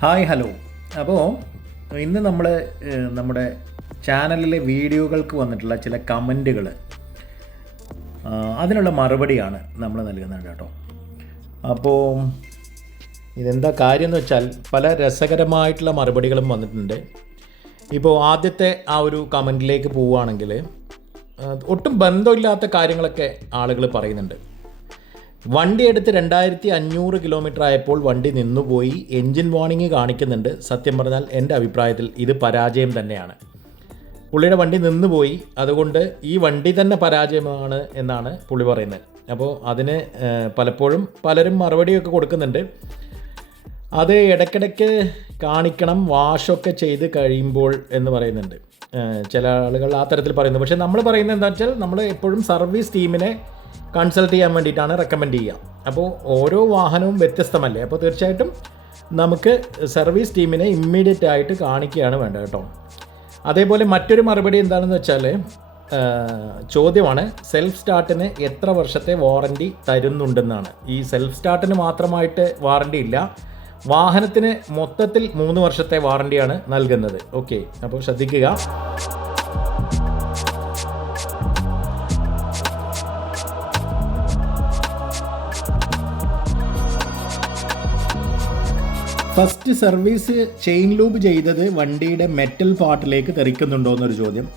Hi hello. അപ്പോൾ ഇന്ന് നമ്മൾ നമ്മുടെ ചാനലിലെ വീഡിയോകൾക്ക് വന്നിട്ടുള്ള ചില കമന്റുകൾ അതിനുള്ള മറുപടിയാണ് നമ്മൾ നൽകുന്നത് കേട്ടോ. അപ്പോൾ ഇതെന്താ കാര്യം എന്ന് വെച്ചാൽ പല രസകരമായിട്ടുള്ള മറുപടികളും വന്നിട്ടുണ്ട്. ഇപ്പോൾ ആദ്യത്തെ ആ ഒരു കമന്റിലേക്ക് പോവുകയാണെങ്കിൽ ഒട്ടും ബന്ധമില്ലാത്ത കാര്യങ്ങളൊക്കെ ആളുകൾ പറയുന്നുണ്ട്. വണ്ടി എടുത്ത് രണ്ടായിരത്തി അഞ്ഞൂറ് കിലോമീറ്റർ ആയപ്പോൾ വണ്ടി നിന്നുപോയി. എൻജിൻ വാണിംഗ് കാണിക്കുന്നുണ്ട്. സത്യം പറഞ്ഞാൽ എന്റെ അഭിപ്രായത്തിൽ ഇത് പരാജയം തന്നെയാണ്. പുള്ളിയുടെ വണ്ടി നിന്നുപോയി. അതുകൊണ്ട് ഈ വണ്ടി തന്നെ പരാജയമാണ് എന്നാണ് പുള്ളി പറയുന്നത്. അപ്പോൾ അതിന് പലപ്പോഴും പലരും മറുപടിയൊക്കെ കൊടുക്കുന്നുണ്ട്. അത് ഇടയ്ക്കിടയ്ക്ക് കാണിക്കണം വാഷൊക്കെ ചെയ്ത് കഴിയുമ്പോൾ എന്ന് പറയുന്നുണ്ട്. ചില ആളുകൾ ആ തരത്തിൽ പറയുന്നു. പക്ഷേ നമ്മൾ പറയുന്നത് എന്താ വെച്ചാൽ നമ്മൾ എപ്പോഴും സർവീസ് ടീമിനെ കൺസൾട്ട് ചെയ്യാൻ വേണ്ടിയിട്ടാണ് റെക്കമെൻഡ് ചെയ്യുക. അപ്പോൾ ഓരോ വാഹനവും വ്യത്യസ്തമല്ലേ? അപ്പോൾ തീർച്ചയായിട്ടും നമുക്ക് സർവീസ് ടീമിനെ ഇമ്മീഡിയറ്റ് ആയിട്ട് കാണിക്കുകയാണ് വേണ്ടത് കേട്ടോ. അതേപോലെ മറ്റൊരു മറുപടി എന്താണെന്ന് വെച്ചാൽ ചോദ്യമാണ് സെൽഫ് സ്റ്റാർട്ടിന് എത്ര വർഷത്തെ വാറണ്ടി തരുന്നുണ്ടെന്നാണ്. ഈ സെൽഫ് സ്റ്റാർട്ടിന് മാത്രമായിട്ട് വാറണ്ടി ഇല്ല. വാഹനത്തിന് മൊത്തത്തിൽ മൂന്ന് വർഷത്തെ വാറണ്ടിയാണ് നൽകുന്നത്. ഓക്കെ അപ്പോൾ ശ്രദ്ധിക്കുക. ഫസ്റ്റ് സർവീസ് ചെയിൻ ലൂബ് ചെയ്തത് വണ്ടിയുടെ മെറ്റൽ പാർട്ടിലേക്ക് തെറിക്കുന്നുണ്ടോ എന്നൊരു ചോദ്യം.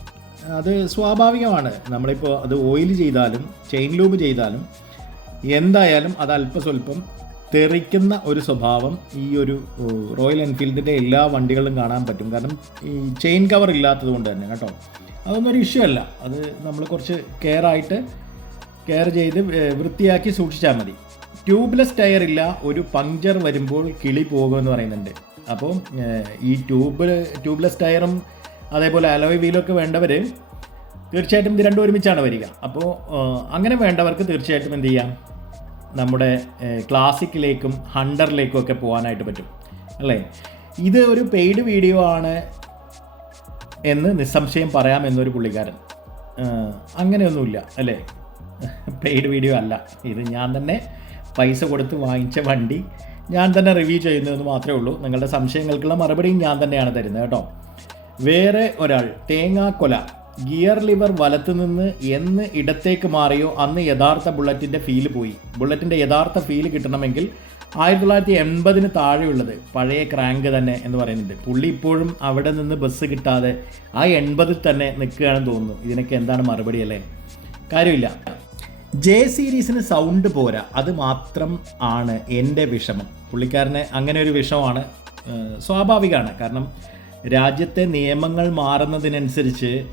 അത് സ്വാഭാവികമാണ്. നമ്മളിപ്പോൾ അത് ഓയിൽ ചെയ്താലും ചെയിൻ ലൂബ് ചെയ്താലും എന്തായാലും അത് അല്പസ്വല്പം തെറിക്കുന്ന ഒരു സ്വഭാവം ഈ ഒരു റോയൽ എൻഫീൽഡിന്റെ എല്ലാ വണ്ടികളിലും കാണാൻ പറ്റും. കാരണം ഈ ചെയിൻ കവർ ഇല്ലാത്തത് കൊണ്ട് തന്നെ കേട്ടോ. അതൊന്നൊരു ഇഷ്യൂ അല്ല. അത് നമ്മൾ കുറച്ച് കെയർ ആയിട്ട് കെയർ ചെയ്ത് വൃത്തിയാക്കി സൂക്ഷിച്ചാൽ മതി. ട്യൂബ്ലെസ് ടയർ ഇല്ല ഒരു പങ്ക്ചർ വരുമ്പോൾ കിളി പോകുമെന്ന് പറയുന്നുണ്ട്. അപ്പോൾ ഈ ട്യൂബ് ട്യൂബ്ലെസ് ടയറും അതേപോലെ അലോയ് വീലൊക്കെ വേണ്ടവർ തീർച്ചയായിട്ടും ഇത് രണ്ടും ഒരുമിച്ചാണ് വരിക. അപ്പോൾ അങ്ങനെ വേണ്ടവർക്ക് തീർച്ചയായിട്ടും എന്ത് ചെയ്യാം? നമ്മുടെ ക്ലാസിക്കിലേക്കും ഹണ്ടറിലേക്കും ഒക്കെ പോകാനായിട്ട് പറ്റും. അല്ലേ? ഇത് ഒരു പെയ്ഡ് വീഡിയോ ആണ് എന്ന് നിസ്സംശയം പറയാം എന്നൊരു പുള്ളിക്കാരൻ. അങ്ങനെയൊന്നുമില്ല അല്ലേ? പെയ്ഡ് വീഡിയോ അല്ല. ഇത് ഞാൻ തന്നെ പൈസ കൊടുത്ത് വാങ്ങിച്ച വണ്ടി ഞാൻ തന്നെ റിവ്യൂ ചെയ്യുന്നതെന്ന് മാത്രമേ ഉള്ളൂ. നിങ്ങളുടെ സംശയങ്ങൾക്കുള്ള മറുപടിയും ഞാൻ തന്നെയാണ് തരുന്നത് കേട്ടോ. വേറെ ഒരാൾ തേങ്ങാക്കൊല ഗിയർ ലിവർ വലത്തു നിന്ന് എന്ന് ഇടത്തേക്ക് മാറിയോ? അന്ന് യഥാർത്ഥ ബുള്ളറ്റിന്റെ ഫീൽ പോയി. ബുള്ളറ്റിന്റെ യഥാർത്ഥ ഫീൽ കിട്ടണമെങ്കിൽ ആയിരത്തി തൊള്ളായിരത്തി എൺപതിന് താഴെയുള്ളത് പഴയ ക്രാങ്ക് തന്നെ എന്ന് പറയുന്നുണ്ട്. പുള്ളി ഇപ്പോഴും അവിടെ നിന്ന് ബസ് കിട്ടാതെ ആ എൺപതിൽ തന്നെ നിൽക്കുകയാണെന്ന് തോന്നുന്നു. ഇതിനൊക്കെ എന്താണ് മറുപടി അല്ലേ? കാര്യമില്ല. ജെ സീരീസിന് സൗണ്ട് പോരാ. അത് മാത്രം ആണ് എന്റെ വിഷമം. പുള്ളിക്കാരന് അങ്ങനെ ഒരു വിഷമമാണ് സ്വാഭാവികമാണ്. കാരണം രാജ്യത്തെ നിയമങ്ങൾ മാറുന്നതിനനുസരിച്ച്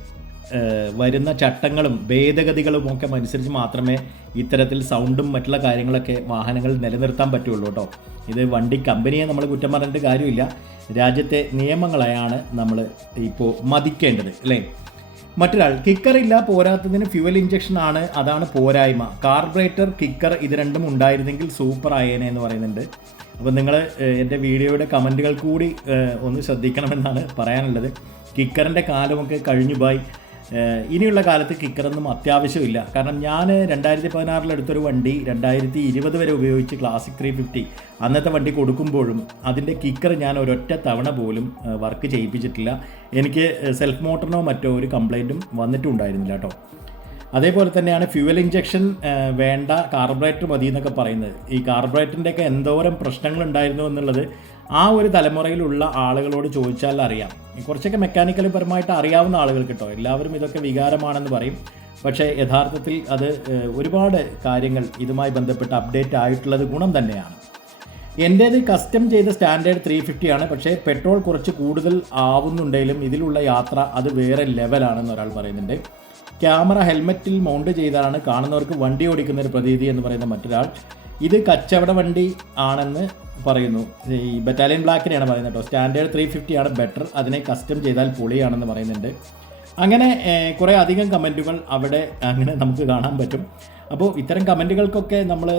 വരുന്ന ചട്ടങ്ങളും ഭേദഗതികളും ഒക്കെ അനുസരിച്ച് മാത്രമേ ഇത്തരത്തിൽ സൗണ്ടും മറ്റുള്ള കാര്യങ്ങളൊക്കെ വാഹനങ്ങൾ നിലനിർത്താൻ പറ്റുള്ളൂ കേട്ടോ ഇത് വണ്ടി കമ്പനിയെ നമ്മൾ കുറ്റം പറഞ്ഞിട്ട് കാര്യമില്ല. രാജ്യത്തെ നിയമങ്ങളെയാണ് നമ്മൾ ഇപ്പോൾ മതിക്കേണ്ടത് അല്ലേ? മറ്റൊരാൾ കിക്കർ ഇല്ല പോരാത്തതിന് ഫ്യുവൽ ഇഞ്ചക്ഷൻ ആണ് അതാണ് പോരായ്മ. കാർബറേറ്റർ കിക്കർ ഇത് രണ്ടും ഉണ്ടായിരുന്നെങ്കിൽ സൂപ്പർ ആയേനെ എന്ന് പറയുന്നുണ്ട്. അപ്പോൾ നിങ്ങൾ എന്റെ വീഡിയോയുടെ കമന്റുകൾ കൂടി ഒന്ന് ശ്രദ്ധിക്കണമെന്നാണ് പറയാനുള്ളത്. കിക്കറിന്റെ കാലമൊക്കെ കഴിഞ്ഞു പോയി ഇനിയുള്ള കാലത്ത് കിക്കറൊന്നും അത്യാവശ്യമില്ല. കാരണം ഞാൻ രണ്ടായിരത്തി പതിനാറിൽ എടുത്തൊരു വണ്ടി രണ്ടായിരത്തി ഇരുപത് വരെ ഉപയോഗിച്ച് ക്ലാസിക് ത്രീ ഫിഫ്റ്റി അന്നത്തെ വണ്ടി കൊടുക്കുമ്പോഴും അതിന്റെ കിക്കർ ഞാൻ ഒരൊറ്റ തവണ പോലും വർക്ക് ചെയ്യിപ്പിച്ചിട്ടില്ല. എനിക്ക് സെൽഫ് മോട്ടറിനോ മറ്റോ ഒരു കംപ്ലൈന്റും വന്നിട്ടുണ്ടായിരുന്നില്ല കേട്ടോ. അതേപോലെ തന്നെയാണ് ഫ്യൂവൽ ഇഞ്ചക്ഷൻ വേണ്ട കാർബറേറ്റർ മതി എന്നൊക്കെ പറയുന്നത്. ഈ കാർബറേറ്ററിന്റെയൊക്കെ എന്തോരം പ്രശ്നങ്ങൾ ഉണ്ടായിരുന്നു എന്നുള്ളത് ആ ഒരു തലമുറയിലുള്ള ആളുകളോട് ചോദിച്ചാൽ അറിയാം. കുറച്ചൊക്കെ മെക്കാനിക്കൽ പരമായിട്ട് അറിയാവുന്ന ആളുകൾ കേട്ടോ? എല്ലാവരും ഇതൊക്കെ വികാരമാണെന്ന് പറയും. പക്ഷേ യഥാർത്ഥത്തിൽ അത് ഒരുപാട് കാര്യങ്ങൾ ഇതുമായി ബന്ധപ്പെട്ട് അപ്ഡേറ്റ് ആയിട്ടുള്ളത് ഗുണം തന്നെയാണ്. എന്റേത് കസ്റ്റം ചെയ്ത സ്റ്റാൻഡേർഡ് ത്രീ ഫിഫ്റ്റി ആണ് പക്ഷേ പെട്രോൾ കുറച്ച് കൂടുതൽ ആവുന്നുണ്ടെങ്കിലും ഇതിലുള്ള യാത്ര അത് വേറെ ലെവലാണെന്ന് ഒരാൾ പറയുന്നുണ്ട്. ക്യാമറ ഹെൽമെറ്റിൽ മൗണ്ട് ചെയ്താണ് കാണുന്നവർക്ക് വണ്ടി ഓടിക്കുന്ന ഒരു പ്രതീതി എന്ന് പറയുന്ന മറ്റൊരാൾ. ഇത് കച്ചവട വണ്ടി ആണെന്ന് പറയുന്നു. ഈ ബറ്റാലിയൻ ബ്ലാക്കിനെയാണ് പറയുന്നത് കേട്ടോ. സ്റ്റാൻഡേർഡ് ത്രീ ഫിഫ്റ്റി ആണ് ബെറ്റർ അതിനെ കസ്റ്റം ചെയ്താൽ പൊളിയാണെന്ന് പറയുന്നുണ്ട്. അങ്ങനെ കുറേ അധികം കമന്റുകൾ അവിടെ അങ്ങനെ നമുക്ക് കാണാൻ പറ്റും. അപ്പോൾ ഇത്തരം കമന്റുകൾക്കൊക്കെ നമ്മൾ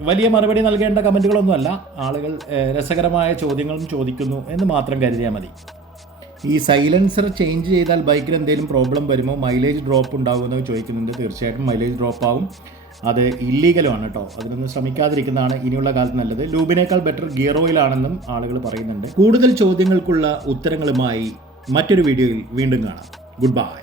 വലിയ മറുപടി നൽകേണ്ട കമന്റുകളൊന്നുമല്ല ആളുകൾ രസകരമായ ചോദ്യങ്ങളും ചോദിക്കുന്നു എന്ന് മാത്രം കരുതിയാൽ മതി. ഈ സൈലൻസർ ചേഞ്ച് ചെയ്താൽ ബൈക്കിന് എന്തെങ്കിലും പ്രോബ്ലം വരുമോ? മൈലേജ് ഡ്രോപ്പ് ഉണ്ടാകുമെന്ന് ചോദിക്കുന്നുണ്ട്. തീർച്ചയായിട്ടും മൈലേജ് ഡ്രോപ്പ് ആവും. അത് ഇല്ലീഗലുമാണ് കേട്ടോ അതിനൊന്നും ശ്രമിക്കാതിരിക്കുന്നതാണ് ഇനിയുള്ള കാലത്ത് നല്ലത്. ലൂബിനേക്കാൾ ബെറ്റർ ഗിയർ ഓയിലാണെന്നും ആളുകൾ പറയുന്നുണ്ട്. കൂടുതൽ ചോദ്യങ്ങൾക്കുള്ള ഉത്തരങ്ങളുമായി മറ്റൊരു വീഡിയോയിൽ വീണ്ടും കാണാം. Good bye